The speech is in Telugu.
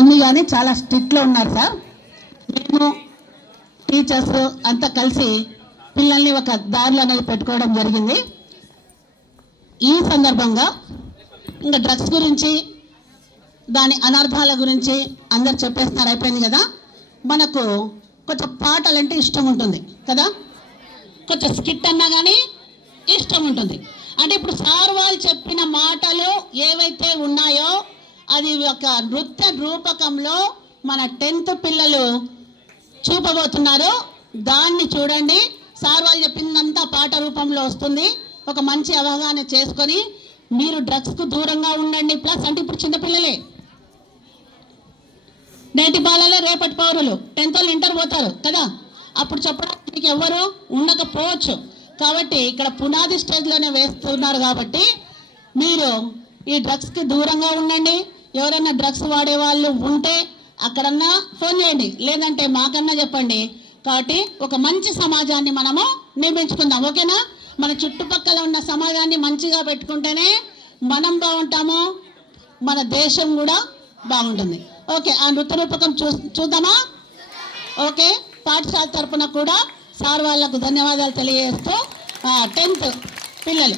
ఉంది కానీ చాలా స్ట్రిక్ట్లో ఉన్నారు సార్. మేము టీచర్స్ అంతా కలిసి పిల్లల్ని ఒక దారిలో అనేది పెట్టుకోవడం జరిగింది. ఈ సందర్భంగా ఇంకా డ్రగ్స్ గురించి దాని అనర్థాల గురించి అందరు చెప్పేస్తున్నారు, అయిపోయింది కదా. మనకు కొంచెం పాటలంటే ఇష్టం ఉంటుంది కదా, కొంచెం స్కిట్ అన్నా కానీ ఇష్టం ఉంటుంది. అంటే ఇప్పుడు సార్ వాళ్ళు చెప్పిన మాటలు ఏవైతే ఉన్నాయో అది ఒక నృత్య రూపకంలో మన 10th పిల్లలు చూపబోతున్నారు. దాన్ని చూడండి. సార్ వాళ్ళు చెప్పిందంతా పాట రూపంలో వస్తుంది. ఒక మంచి అవగాహన చేసుకొని మీరు డ్రగ్స్కు దూరంగా ఉండండి. ప్లస్ అంటే ఇప్పుడు చిన్నపిల్లలే, నేటి బాలలే రేపటి పౌరులు. 10th వాళ్ళు ఇంటర్ పోతారు కదా, అప్పుడు చెప్పడానికి ఎవరు ఉండకపోవచ్చు. కాబట్టి ఇక్కడ పునాది స్టేజ్లోనే వేస్తున్నారు. కాబట్టి మీరు ఈ డ్రగ్స్కి దూరంగా ఉండండి. ఎవరైనా డ్రగ్స్ వాడే వాళ్ళు ఉంటే అక్కడన్నా ఫోన్ చేయండి, లేదంటే మాకన్నా చెప్పండి. కాబట్టి ఒక మంచి సమాజాన్ని మనము నిర్మించుకుందాం, ఓకేనా. మన చుట్టుపక్కల ఉన్న సమాజాన్ని మంచిగా పెట్టుకుంటేనే మనం బాగుంటాము, మన దేశం కూడా బాగుంటుంది. ఓకే, ఆ నృత్య రూపకం చూద్దామా? ఓకే, పాఠశాల తరఫున కూడా సార్ వాళ్ళకు ధన్యవాదాలు తెలియజేస్తూ 10th పిల్లలు